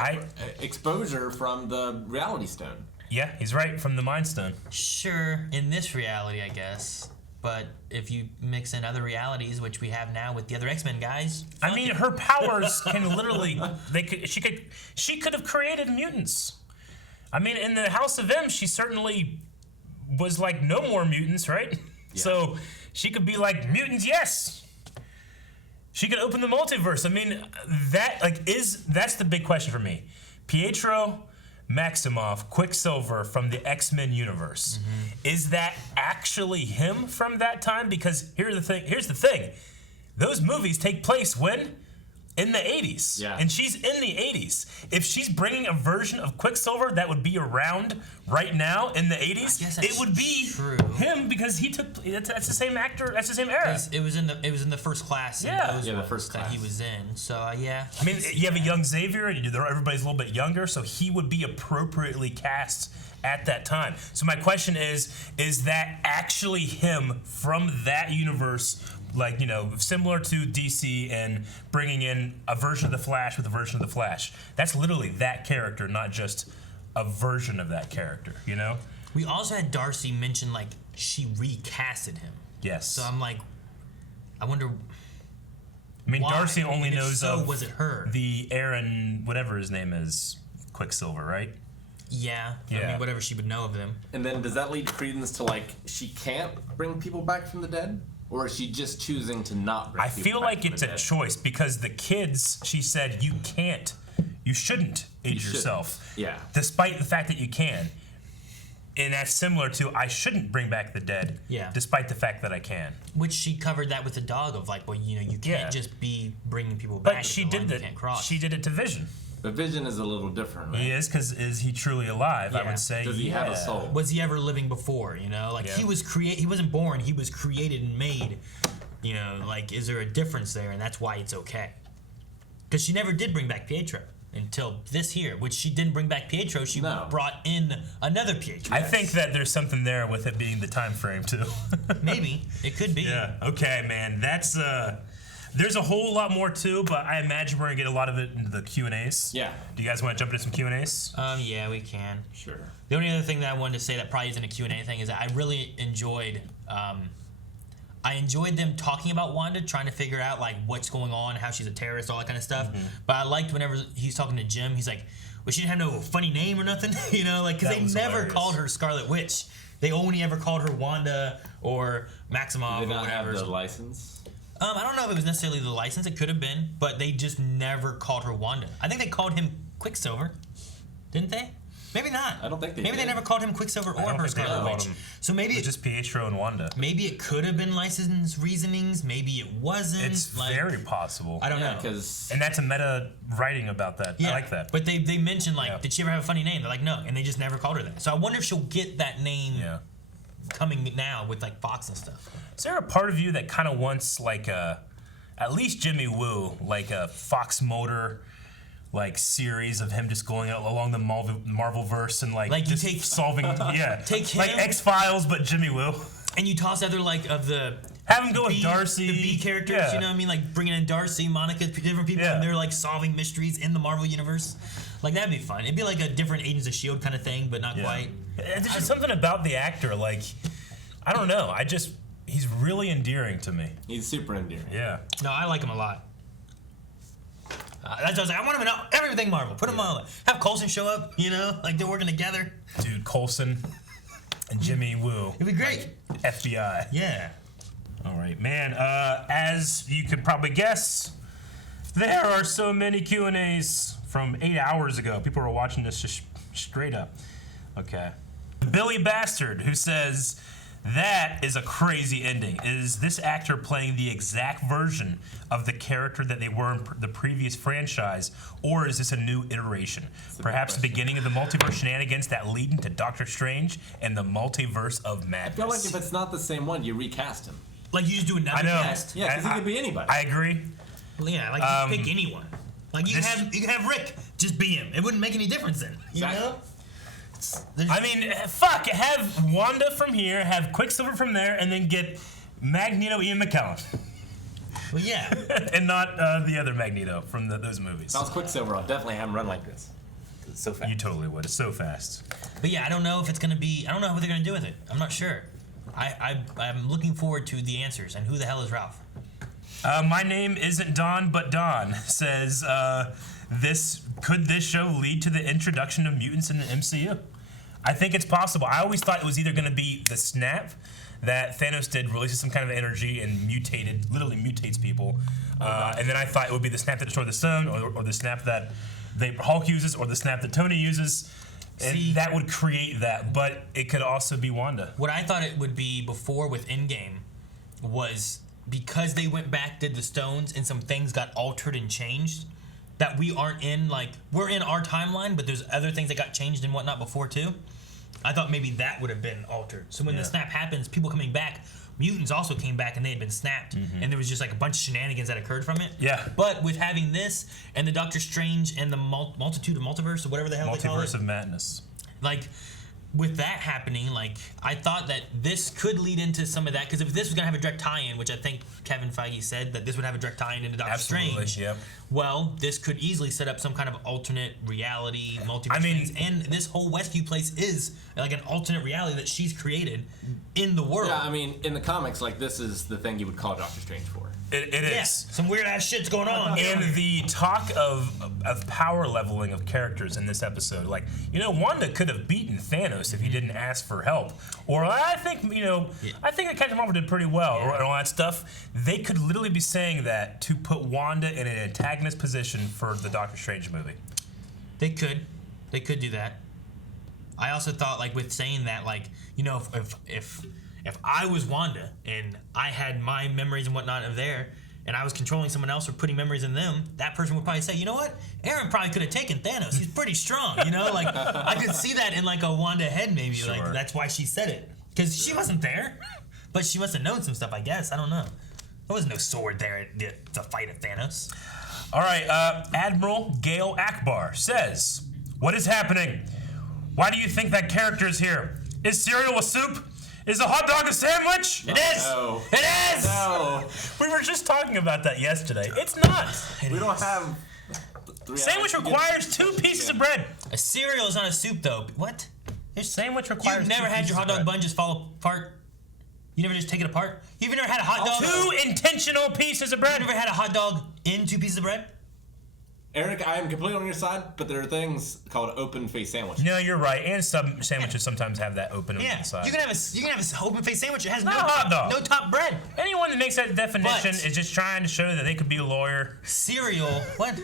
exposure from the reality stone. Yeah, he's right, from the Mind Stone. Sure, in this reality, I guess. But if you mix in other realities, which we have now with the other X-Men guys... I mean, her powers can literally... She could have created mutants. I mean, in the House of M, she certainly was like, no more mutants, right? Yeah. So she could be like, mutants, yes! She could open the multiverse. I mean, that's the big question for me. Pietro, Maximoff, Quicksilver from the X-Men universe. Mm-hmm. Is that actually him from that time? Because here's the thing. Those movies take place when? In the 80s. Yeah. And she's in the 80s. If she's bringing a version of Quicksilver that would be around right now in the 80s, it would be him because he took that's the same actor, that's the same era. It was in the First Class. Yeah. Yeah, the First that Class. he was in. So yeah. I mean, you have a young Xavier, and everybody's a little bit younger, so he would be appropriately cast at that time. So my question is that actually him from that universe, like, you know, similar to DC and bringing in a version of the Flash with a version of the Flash? That's literally that character, not just a version of that character, you know? We also had Darcy mention, like, she recasted him. Yes. So I'm like, I wonder... I mean, why? Darcy only And if knows so, of was it her? the Aaron, whatever his name is, Quicksilver, right? Yeah. I Yeah. mean, whatever she would know of them. And then does that lead credence to, like, she can't bring people back from the dead? Or is she just choosing to not bring I people feel back like from it's the a dead? choice because the kids, she said, you shouldn't age shouldn't. yourself. Yeah. Despite the fact that you can. And that's similar to, I shouldn't bring back the dead. Yeah. Despite the fact that I can. Which she covered that with the dog of, like, well, you know, you can't Yeah. just be bringing people back. But if she the line did you that. can't cross. She did it to Vision. But Vision is a little different, right? He is, because is he truly alive? I Yeah. would say. Does he have a soul? Was he ever living before? You know, like Yeah. he wasn't born. He was created and made. You know, like, is there a difference there? And that's why it's okay. Because she never did bring back Pietro until this here, which she didn't bring back Pietro. She brought in another Pietro. I think that there's something there with it being the time frame too. Maybe it could be. Yeah. Okay, man. That's there's a whole lot more too, but I imagine we're gonna get a lot of it into the Q&As. Yeah. Do you guys want to jump into some Q&As? Yeah, we can. Sure. The only other thing that I wanted to say that probably isn't a Q&A thing is that I really enjoyed. I enjoyed them talking about Wanda, trying to figure out, like, what's going on, how she's a terrorist, all that kind of stuff. Mm-hmm. But I liked whenever he's talking to Jim, he's like, well, she didn't have no funny name or nothing, you know, like, because That they was never hilarious. called her Scarlet Witch. They only ever called her Wanda or Maximoff Did they or not whatever. have the license? I don't know if it was necessarily the license. It could have been, but they just never called her Wanda. I think they called him Quicksilver, didn't they? Maybe not. I don't think they Maybe did. they never called him Quicksilver I or don't her think they Scarlet called Witch. him. So maybe It's just Pietro and Wanda. maybe it could have been licensed reasonings. Maybe it wasn't. It's like, very possible. I don't know. Because And that's a meta writing about that. Yeah, I like that. But they mentioned, like, Yeah. did she ever have a funny name? They're like, no, and they just never called her that. So I wonder if she'll get that name Yeah. coming now with, like, Fox and stuff. Is there a part of you that kind of wants like at least Jimmy Woo, like a Fox Motor, like series of him just going out along the Marvel verse and like Like, you just take- solving, yeah, Take him- like X-Files but Jimmy Woo. And you toss other, like, of the Have him go with B- Darcy. the B characters, Yeah. you know what I mean? Like bringing in Darcy, Monica, different people, Yeah. and they're like solving mysteries in the Marvel universe. Like that'd be fun. It'd be like a different Agents of S.H.I.E.L.D. kind of thing, but not Yeah. quite. There's just something about the actor, like, I don't know. He's really endearing to me. he's super endearing. Yeah. No, I like him a lot. That's what I was like. I want him in everything Marvel. Put him all. Have Coulson show up. Like they're working together. Dude, Coulson and Jimmy Woo. It'd be great. Like FBI. Yeah. All right, man. As you could probably guess, there are so many Q&As from 8 hours ago. People were watching this just straight up. Okay. Billy Bastard, who says, that is a crazy ending. Is this actor playing the exact version of the character that they were in the previous franchise, or is this a new iteration? Perhaps the beginning of the multiverse shenanigans that lead into Doctor Strange and the multiverse of madness. I feel like if it's not the same one, you recast him. Like you just do another cast. Yeah, because he could be anybody. I agree. Well, yeah, like you pick anyone. Like you can have Rick just be him. It wouldn't make any difference then. You know? I mean, fuck. Have Wanda from here, have Quicksilver from there, and then get Magneto Ian McKellen. Well, yeah. And not the other Magneto from those movies. If I was Quicksilver, I'll definitely have him run like this. It's so fast. You totally would. It's so fast. But yeah, I don't know if it's gonna be. I don't know what they're gonna do with it. I'm not sure. I'm looking forward to the answers. And who the hell is Ralph? My name isn't Don, but Don says, this show lead to the introduction of mutants in the MCU? I think it's possible. I always thought it was either going to be the snap that Thanos did, releases some kind of energy and literally mutates people. And then I thought it would be the snap that destroyed the stone, or the snap that Hulk uses, or the snap that Tony uses. And that would create that, but it could also be Wanda. What I thought it would be before with Endgame was because they went back, did the stones, and some things got altered and changed, that we aren't in, like, we're in our timeline, but there's other things that got changed and whatnot before too. I thought maybe that would have been altered. So when the snap happens, people coming back, mutants also came back and they had been snapped, and there was just like a bunch of shenanigans that occurred from it. Yeah. But with having this and the Doctor Strange and the multitude of multiverse, or whatever the hell they call it. Multiverse of madness. Like, with that happening, like, I thought that this could lead into some of that, because if this was going to have a direct tie-in, which I think Kevin Feige said that this would have a direct tie-in into Doctor Strange, well, this could easily set up some kind of alternate reality, multiverse things, and this whole Westview place is like an alternate reality that she's created in the world. Yeah, I mean, in the comics, like, this is the thing you would call Doctor Strange for. It is. Yeah, some weird-ass shit's going on. And the talk of power leveling of characters in this episode, like, Wanda could have beaten Thanos if he didn't ask for help. Or I think, I think that Captain Marvel did pretty well, and all that stuff. They could literally be saying that to put Wanda in an antagonist position for the Doctor Strange movie. They could do that. I also thought, like, with saying that, like, if I was Wanda and I had my memories and whatnot of there, and I was controlling someone else or putting memories in them, that person would probably say, you know what? Aaron probably could have taken Thanos. He's pretty strong, Like, I could see that in, like, a Wanda head, maybe. Sure. Like, that's why she said it. Because she wasn't there. But she must have known some stuff, I guess. I don't know. There was no sword there to fight a Thanos. All right, Admiral Gail Akbar says, what is happening? Why do you think that character is here? Is cereal a soup? Is a hot dog a sandwich? It is! No. It is! No. We were just talking about that yesterday. It's not. We don't have... Sandwich requires 2 pieces of bread. A cereal is not a soup, though. What? Sandwich requires You've never had your hot dog bun just fall apart? You never just take it apart? You've never had a hot dog... 2 intentional pieces of bread. You've never had a hot dog in 2 pieces of bread? Eric, I am completely on your side, but there are things called open-faced sandwiches. No, you're right. And some sandwiches sometimes have that open on the inside. You can have an open-faced sandwich. It has no hot dog. No top bread. Anyone that makes that definition is just trying to show that they could be a lawyer. Cereal. What?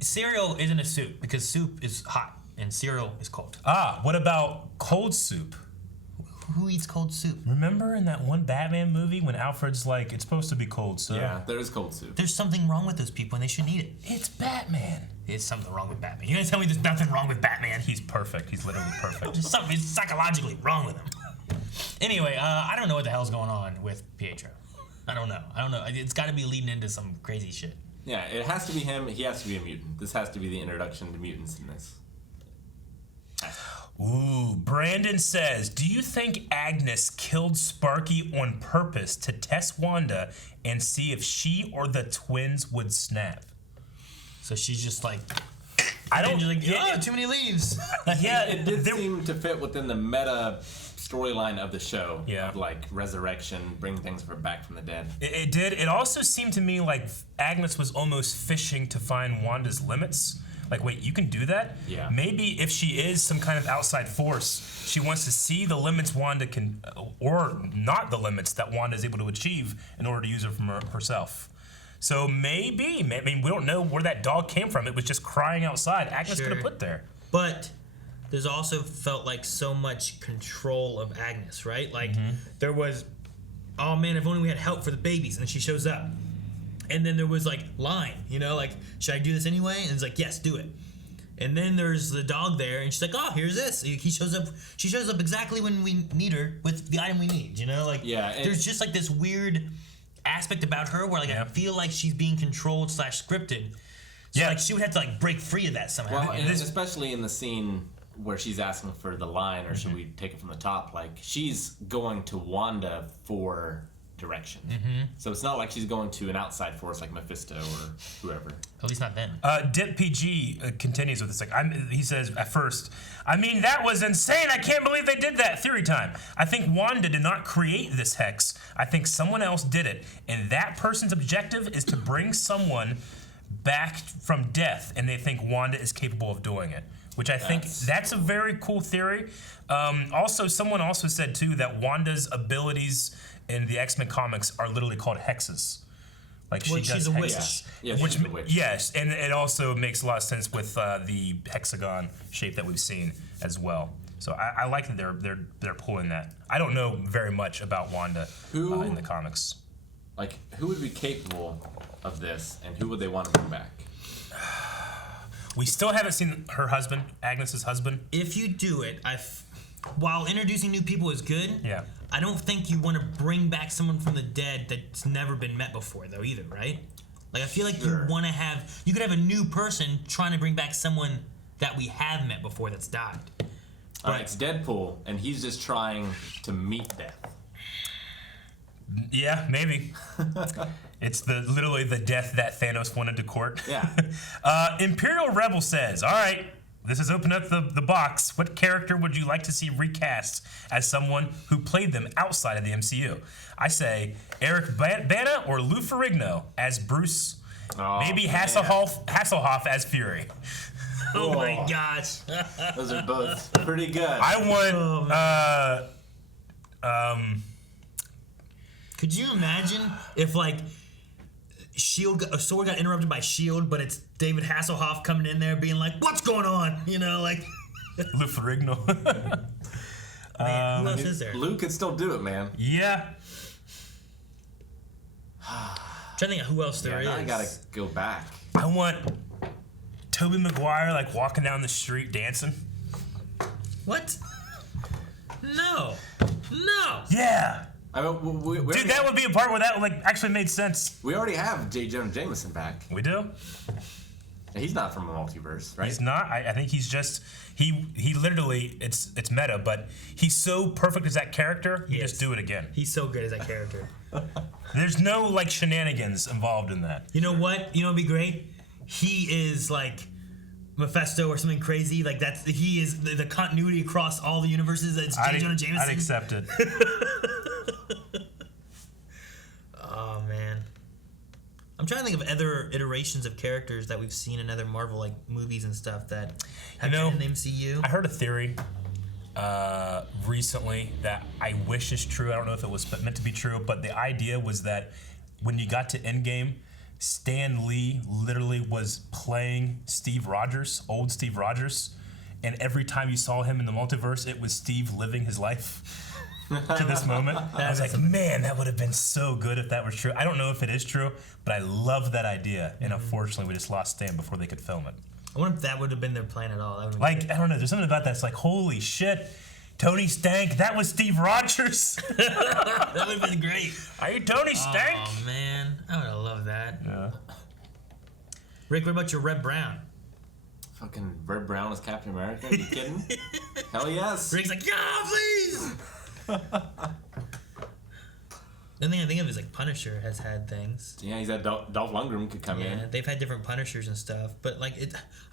Cereal isn't a soup because soup is hot and cereal is cold. What about cold soup? Who eats cold soup? Remember in that one Batman movie when Alfred's like, it's supposed to be cold soup? Yeah, there is cold soup. There's something wrong with those people and they shouldn't eat it. It's Batman. There's something wrong with Batman. You're gonna tell me there's nothing wrong with Batman? He's perfect. He's literally perfect. There's something psychologically wrong with him. Anyway, I don't know what the hell's going on with Pietro. I don't know. It's got to be leading into some crazy shit. Yeah, it has to be him. He has to be a mutant. This has to be the introduction to mutants in this. Ooh, Brandon says, do you think Agnes killed Sparky on purpose to test Wanda and see if she or the twins would snap? So she's just like, I don't. Like, too many leaves. Yeah, it did seem to fit within the meta storyline of the show. Yeah. Of like resurrection, bring things back from the dead. It did. It also seemed to me like Agnes was almost fishing to find Wanda's limits. Like, wait, you can do that? Yeah. Maybe if she is some kind of outside force, she wants to see the limits Wanda can, or not the limits that Wanda is able to achieve in order to use it from herself. So maybe, I mean, we don't know where that dog came from. It was just crying outside. Agnes could have put there. But there's also felt like so much control of Agnes, right? Like, there was, oh man, if only we had help for the babies. And then she shows up. And then there was like line, you know, like, should I do this anyway? And it's like, yes, do it. And then there's the dog there, and she's like, oh, here's this. She shows up exactly when we need her with the item we need, you know? Like, there's just like this weird aspect about her where like I feel like she's being controlled / scripted. So like she would have to like break free of that somehow. Well, and especially in the scene where she's asking for the line, or should we take it from the top? Like, she's going to Wanda for direction. So it's not like she's going to an outside force like Mephisto or whoever. At least not then. Dip PG continues with this. Like, he says at first, I mean, that was insane. I can't believe they did that. Theory time. I think Wanda did not create this hex. I think someone else did it, and that person's objective is to bring someone back from death, and they think Wanda is capable of doing it. Which I think that's a very cool theory. Also, someone also said too that Wanda's abilities in the X-Men comics are literally called hexes. Like she's a witch. Yes, which, she's a witch. Yes, and it also makes a lot of sense with the hexagon shape that we've seen as well. So I like that they're pulling that. I don't know very much about Wanda in the comics. Like, who would be capable of this, and who would they want to bring back? We still haven't seen her husband, Agnes's husband. If you do it, while introducing new people is good, I don't think you want to bring back someone from the dead that's never been met before, though, either, right? Like, I feel like you want to you could have a new person trying to bring back someone that we have met before that's died. But it's Deadpool, and he's just trying to meet death. Yeah, maybe. It's literally the death that Thanos wanted to court. Yeah. Imperial Rebel says, all right, this has opened up the box. What character would you like to see recast as someone who played them outside of the MCU? I say Eric Bana or Lou Ferrigno as Bruce. Maybe Hasselhoff as Fury. Oh my gosh. Those are both pretty good. I want... Could you imagine if like a sword got interrupted by S.H.I.E.L.D., but it's David Hasselhoff coming in there being like, what's going on? You know, like... Lou Ferrigno. Man, who else is there? Lou could still do it, man. Yeah. I'm trying to think of who else there is. Now I gotta go back. I want Tobey Maguire like walking down the street dancing. What? No. Yeah. Dude, that would be a part where that like actually made sense. We already have J. Jonah Jameson back. We do? He's not from a multiverse, right? He's not. I think he's just he literally it's meta, but he's so perfect as that character. He just do it again. He's so good as that character. There's no like shenanigans involved in that. You know what? You know what'd be great? He is like Mephisto or something crazy. Like he is the continuity across all the universes. It's J. Jonah Jameson. I'd accept it. Oh man, I'm trying to think of other iterations of characters that we've seen in other Marvel like movies and stuff that have been in the MCU. I heard a theory recently that I wish is true. I don't know if it was meant to be true, but the idea was that when you got to Endgame, Stan Lee literally was playing Steve Rogers, old Steve Rogers, and every time you saw him in the multiverse, it was Steve living his life to this moment. I was like, man, that would have been so good if that was true. I don't know if it is true, but I love that idea, and unfortunately, we just lost Stan before they could film it. I wonder if that would have been their plan at all. Like, I don't know, there's something about that. It's like, holy shit, Tony Stank, that was Steve Rogers. That would have been great. Are you Tony Stank? Oh, man. I would have loved that. Yeah. Rick, what about your Red Brown? Fucking Red Brown as Captain America? Are you kidding? Hell yes. Rick's like, yeah, please. The thing I think of is like Punisher has had things. Yeah, he's had Dolph Lundgren could come in. Yeah, they've had different Punishers and stuff, but like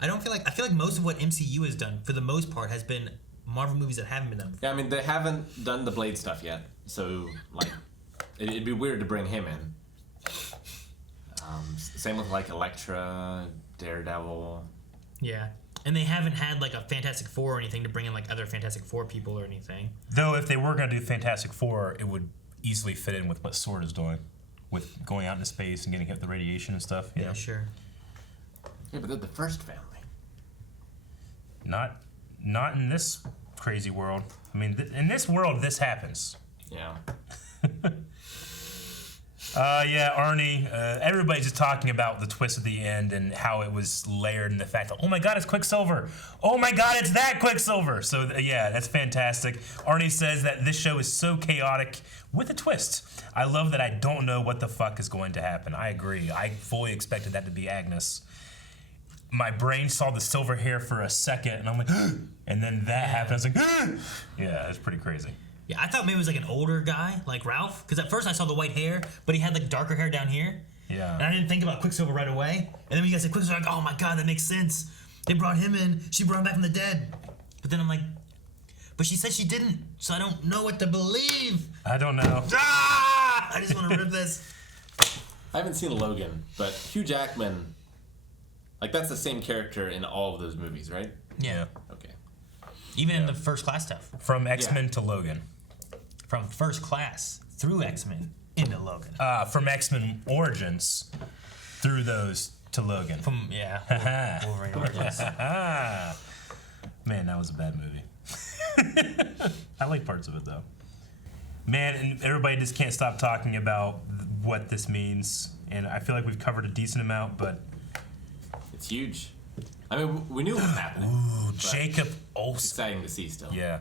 I feel like most of what MCU has done for the most part has been Marvel movies that haven't been done before. Yeah, I mean, they haven't done the Blade stuff yet, so, like, it'd be weird to bring him in. Same with, like, Elektra, Daredevil. Yeah. And they haven't had, like, a Fantastic Four or anything to bring in, like, other Fantastic Four people or anything. Though, if they were going to do Fantastic Four, it would easily fit in with what Sword is doing. With going out into space and getting hit with the radiation and stuff. Yeah, sure. Yeah, but they're the first family. Not in this crazy world. I mean, in this world, this happens. Yeah. Yeah, Arnie, everybody's just talking about the twist at the end and how it was layered and the fact that, oh my God, it's Quicksilver. Oh my God, it's that Quicksilver. So, yeah, that's fantastic. Arnie says that this show is so chaotic with a twist. I love that I don't know what the fuck is going to happen. I agree. I fully expected that to be Agnes. My brain saw the silver hair for a second, and I'm like, and then that happened. I was like, yeah, it's pretty crazy. Yeah, I thought maybe it was like an older guy, like Ralph, because at first I saw the white hair, but he had like darker hair down here. Yeah. And I didn't think about Quicksilver right away. And then when you guys said Quicksilver, I'm like, oh my God, that makes sense. They brought him in. She brought him back from the dead. But then I'm like, but she said she didn't, so I don't know what to believe. I don't know. Ah! I just want to rip this. I haven't seen Logan, but Hugh Jackman, like, that's the same character in all of those movies, right? Yeah. Okay. Even in the First Class stuff. From X-Men to Logan. From First Class through X-Men into Logan. From X-Men Origins through those to Logan. From, yeah, Wolverine Origins. Man, that was a bad movie. I like parts of it, though. Man, and everybody just can't stop talking about what this means. And I feel like we've covered a decent amount, but... It's huge. I mean, we knew what was happening. Ooh, Jacob Olsen. Exciting to see still. Yeah.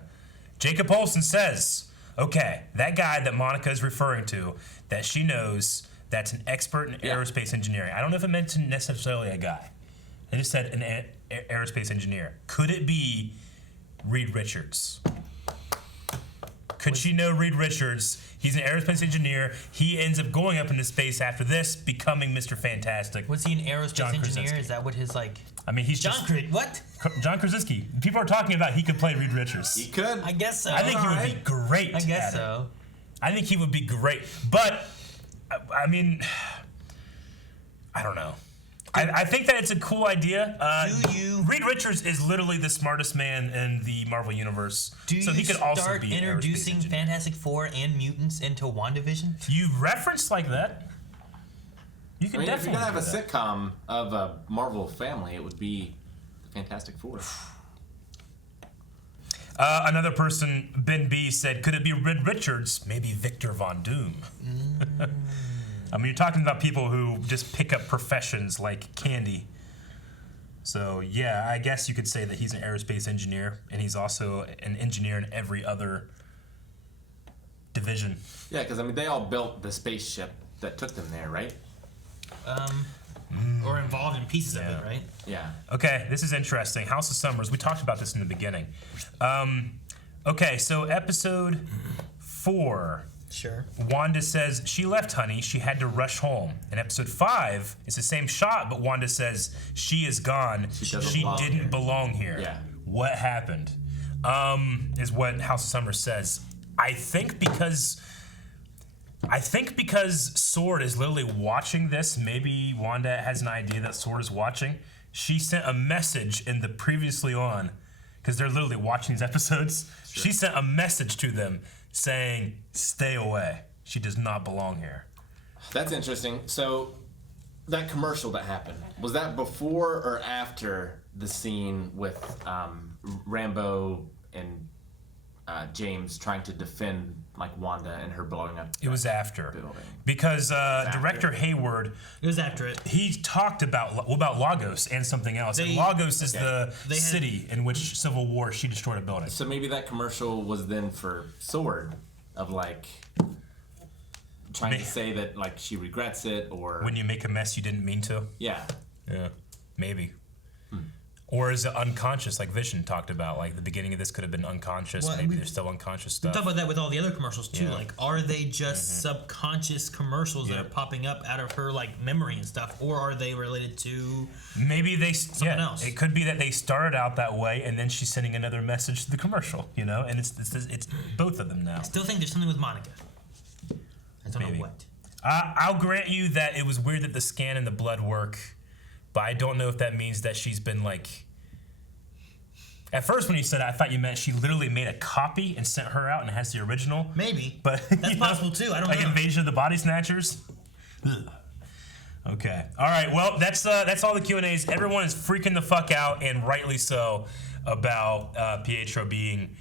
Jacob Olsen says, okay, that guy that Monica is referring to, that she knows, that's an expert in aerospace engineering. I don't know if it meant necessarily a guy. They just said an aerospace engineer. Could it be Reed Richards? Could she know Reed Richards? He's an aerospace engineer. He ends up going up into space after this, becoming Mr. Fantastic. Was he an aerospace John engineer? Krasinski. Is that what his, like... I mean, he's John what? John Krasinski. People are talking about he could play Reed Richards. He could. I guess so. I think he would be great. I guess at so. It. I think he would be great. But, I mean, I don't know. I think that it's a cool idea. Reed Richards is literally the smartest man in the Marvel Universe. So he could also be introducing Fantastic Four and mutants into WandaVision? You referenced like that. You can if you're definitely gonna have a do that. sitcom of a Marvel family, it would be the Fantastic Four. Another person, Ben B, said, could it be Reed Richards? Maybe Victor Von Doom. I mean, you're talking about people who just pick up professions like candy. So, yeah, I guess you could say that he's an aerospace engineer, and he's also an engineer in every other division. Yeah, because, I mean, they all built the spaceship that took them there, right? Or involved in pieces of it, right? Yeah. Okay, this is interesting. House of Summers. We talked about this in the beginning. Okay, so episode 4. Sure. Wanda says she left, honey. She had to rush home. In episode 5, it's the same shot, but Wanda says she is gone. She didn't belong here. Yeah. What happened? Is what House of Summers says. I think because Sword is literally watching this, maybe Wanda has an idea that Sword is watching. She sent a message in the previously on, because they're literally watching these episodes. Sure. She sent a message to them saying, stay away. She does not belong here. That's interesting. So, that commercial that happened, was that before or after the scene with Rambo and James trying to defend like Wanda and her blowing up? It was after. Building. Because Director Hayward... It was after it. He talked about Lagos and something else. And Lagos is the city in which Civil War she destroyed a building. So maybe that commercial was then for Sword, of like trying to say that like she regrets it, or when you make a mess you didn't mean to. Yeah. Maybe. Or is it unconscious, like Vision talked about? Like the beginning of this could have been unconscious. Well, maybe there's still unconscious stuff. We talk about that with all the other commercials too. Yeah. Like, are they just subconscious commercials that are popping up out of her like memory and stuff, or are they related to maybe something else? It could be that they started out that way, and then she's sending another message to the commercial. And it's both of them now. I still think there's something with Monica. I don't know what. I'll grant you that it was weird that the scan and the blood work, but I don't know if that means that she's been like. At first, when you said it, I thought you meant she literally made a copy and sent her out and it has the original. Maybe, but that's possible too. I don't know. Like Invasion of the Body Snatchers. Ugh. Okay. All right. Well, that's all the Q&As. Everyone is freaking the fuck out, and rightly so, about Pietro being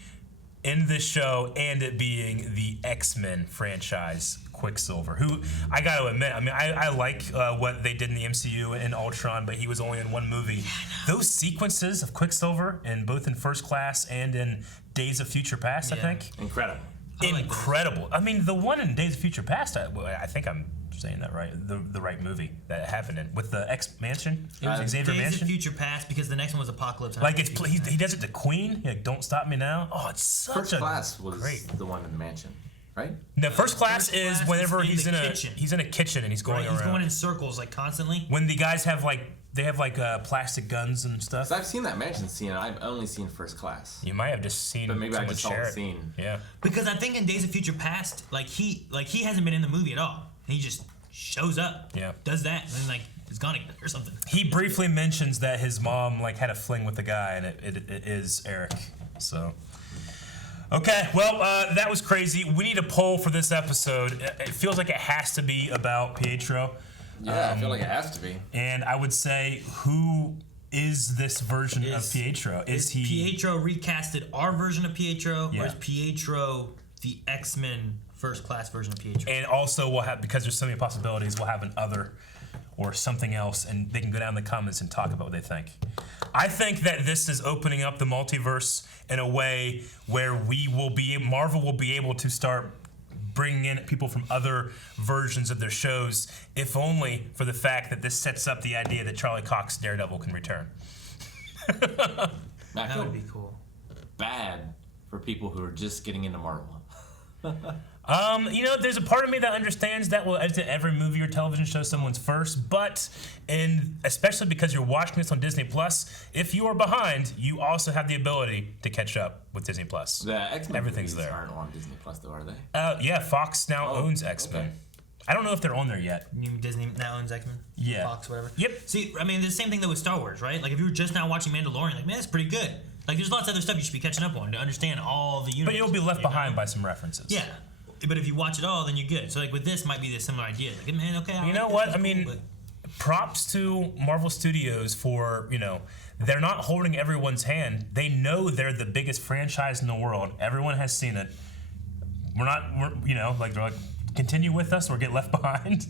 in this show and it being the X-Men franchise Quicksilver, who I got to admit, I mean, I like what they did in the MCU in Ultron, but he was only in one movie. Those sequences of Quicksilver, both in First Class and in Days of Future Past, I think. Incredible. Incredible. I mean, the one in Days of Future Past, I think I'm saying that right, the right movie that happened in, with the X-Mansion, Xavier Days Mansion. of Future Past, because the next one was Apocalypse. Like he does it to Queen, like Don't Stop Me Now. Oh, it's such First a Class was great. the one in the mansion, right? No, First Class is whenever he's in a kitchen. he's in a kitchen and he's going around. He's going in circles like constantly. When the guys have plastic guns and stuff. So I've seen that mansion scene. I've only seen First Class. You might have just seen. But maybe I just saw the share it. scene. Yeah. Because I think in Days of Future Past, he hasn't been in the movie at all. He just shows up. Yeah. Does that and then is gone again or something. He briefly mentions that his mom had a fling with a guy, and it is Eric. So. Okay, well, that was crazy. We need a poll for this episode. It feels like it has to be about Pietro. Yeah, I feel like it has to be. And I would say, who is this version of Pietro? Is he Pietro recasted our version of Pietro, Yeah. or is Pietro the X-Men First Class version of Pietro? And also, we'll have, because there's so many possibilities, we'll have an other or something else, and they can go down in the comments and talk about what they think. I think that this is opening up the multiverse in a way where Marvel will be able to start bringing in people from other versions of their shows, if only for the fact that this sets up the idea that Charlie Cox's Daredevil can return. That would be cool. Bad for people who are just getting into Marvel. There's a part of me that understands that every movie or television show someone's first, but especially because you're watching this on Disney Plus, if you are behind, you also have the ability to catch up with Disney Plus. The X-Men Everything's movies there. aren't on Disney Plus though, are they? Yeah, Fox now owns X-Men. Okay. I don't know if they're on there yet. You mean Disney now owns X-Men? Yeah. Fox, whatever. Yep. See, I mean, the same thing though with Star Wars, right? Like, if you were just now watching Mandalorian, man, that's pretty good. Like, there's lots of other stuff you should be catching up on to understand all the universe. But you'll be left behind by some references. Yeah. But if you watch it all, then you're good. So, with this might be the similar idea. Like, man, okay. You know what? I mean, props to Marvel Studios for, they're not holding everyone's hand. They know they're the biggest franchise in the world. Everyone has seen it. They're like, continue with us or get left behind.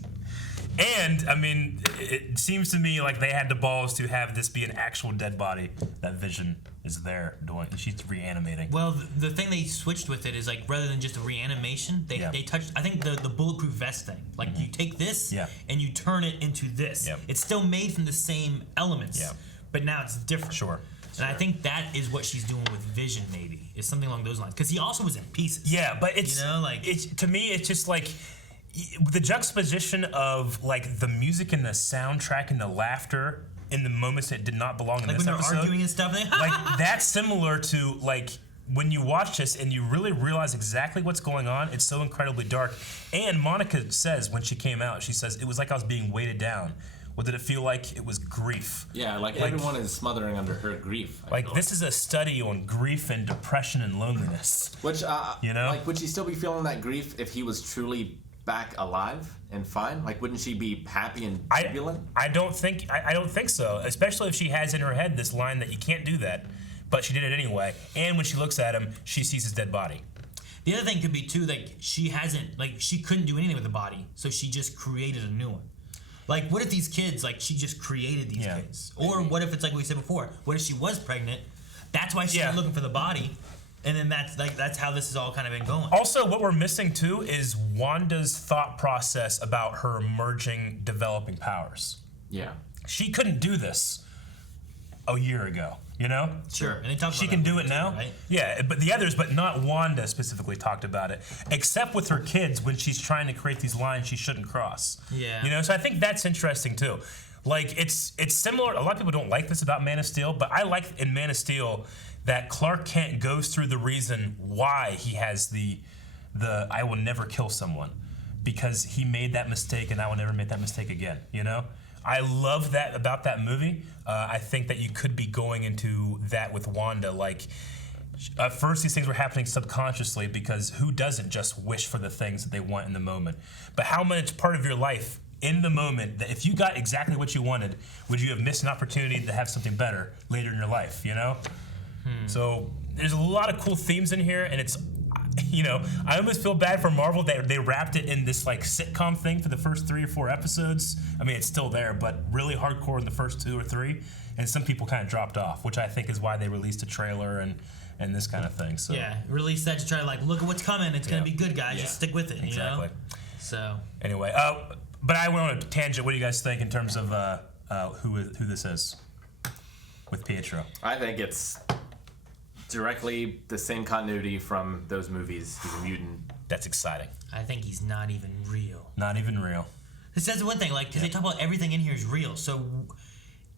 And, I mean, it seems to me like they had the balls to have this be an actual dead body that Vision is there doing. She's reanimating. Well, the thing they switched with it is, rather than just a reanimation, they touched, I think, the bulletproof vest thing. Like, you take this and you turn it into this. Yep. It's still made from the same elements, but now it's different. Sure. And I think that is what she's doing with Vision, maybe. Is something along those lines. Because he also was in pieces. Yeah, but it's, to me, it's just like, the juxtaposition of the music and the soundtrack and the laughter in the moments that did not belong in this episode. When they're arguing and stuff. That's similar to when you watch this and you really realize exactly what's going on. It's so incredibly dark. And Monica says when she came out, she says, it was like I was being weighted down. What did it feel like? It was grief. Yeah, everyone is smothering under her grief. This is a study on grief and depression and loneliness. Which, would she still be feeling that grief if he was truly back alive and fine? Wouldn't she be happy and jubilant? I don't think so. Especially if she has in her head this line that you can't do that, but she did it anyway. And when she looks at him, she sees his dead body. The other thing could be too, she couldn't do anything with the body, so she just created a new one. What if these kids, she just created these kids? Or what if it's like we said before, what if she was pregnant? That's why she's looking for the body. And then that's how this has all kind of been going. Also, what we're missing too is Wanda's thought process about her merging developing powers. Yeah. She couldn't do this a year ago. You know? Sure. And they talk she about can that do it now. right? Yeah, but the others, but not Wanda specifically talked about it, except with her kids when she's trying to create these lines she shouldn't cross. Yeah. You know, so I think that's interesting too. Like it's similar. A lot of people don't like this about Man of Steel, but I like in Man of Steel that Clark Kent goes through the reason why he has the I will never kill someone, because he made that mistake and I will never make that mistake again. You know. I love that about that movie. I think that you could be going into that with Wanda. Like, at first these things were happening subconsciously because who doesn't just wish for the things that they want in the moment? But how much part of your life in the moment that if you got exactly what you wanted, would you have missed an opportunity to have something better later in your life, you know? So there's a lot of cool themes in here, and it's, you know, I almost feel bad for Marvel that they wrapped it in this like sitcom thing for the first 3 or 4 episodes. I mean, it's still there, but really hardcore in the first 2 or 3, and some people kind of dropped off, which I think is why they released a trailer and this kind of thing. So yeah, release that to try to like look at what's coming. It's gonna be good, guys. Yeah. Just stick with it. Exactly. You know? So anyway, but I went on a tangent. What do you guys think in terms of who this is with Pietro? I think it's directly the same continuity from those movies. He's a mutant. That's exciting. I think he's not even real. Not even real. This says one thing, like, because they talk about everything in here is real. So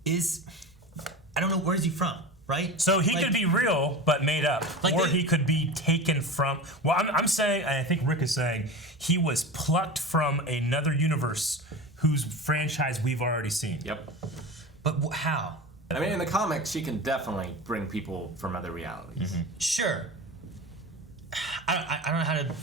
I don't know, where's he from, right? So he could be real, but made up. Like or he could be taken from, well, I'm saying, and I think Rick is saying, he was plucked from another universe whose franchise we've already seen. Yep. But how? I mean, in the comics, she can definitely bring people from other realities. Sure. I don't know how to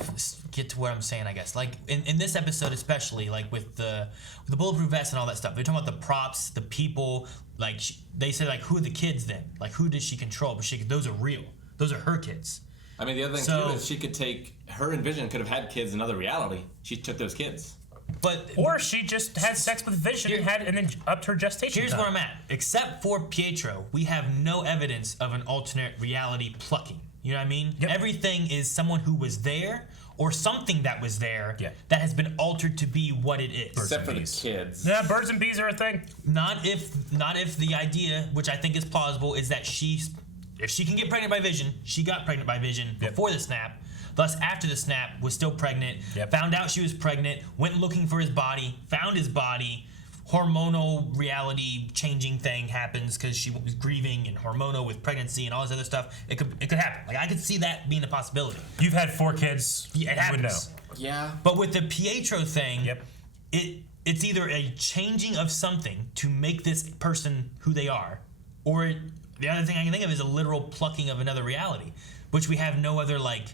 get to what I'm saying, I guess. Like, in this episode especially, like with the bulletproof vest and all that stuff, they're talking about the props, the people, like, they say, like, who are the kids then? Like, who does she control? But those are real. Those are her kids. I mean, the other thing, too, is she could take, her and Vision could have had kids in another reality. She took those kids. Or she just had sex with Vision and then upped her gestation Here's time. where I'm at. Except for Pietro, we have no evidence of an alternate reality plucking. You know what I mean? Yep. Everything is someone who was there or something that was there that has been altered to be what it is. Except for the kids. Yeah, birds and bees are a thing. Not if the idea, which I think is plausible, is that if she can get pregnant by Vision, she got pregnant by Vision before the snap. Thus, after the snap, was still pregnant, found out she was pregnant, went looking for his body, found his body, hormonal reality changing thing happens because she was grieving and hormonal with pregnancy and all this other stuff. It could happen. Like, I could see that being a possibility. You've had 4 kids. Yeah, it happens. You would know. Yeah. But with the Pietro thing, it's either a changing of something to make this person who they are, or the other thing I can think of is a literal plucking of another reality, which we have no other like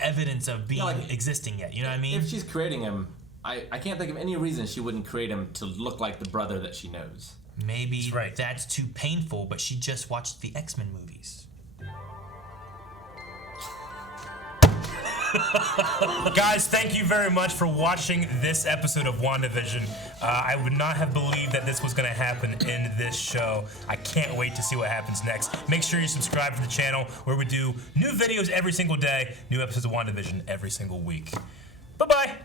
evidence of being existing yet. You know what I mean? If she's creating him, I can't think of any reason she wouldn't create him to look like the brother that she knows. Maybe that's too painful, but she just watched the X-Men movies. Guys, thank you very much for watching this episode of WandaVision. I would not have believed that this was going to happen in this show. I can't wait to see what happens next. Make sure you subscribe to the channel where we do new videos every single day, new episodes of WandaVision every single week. Bye-bye.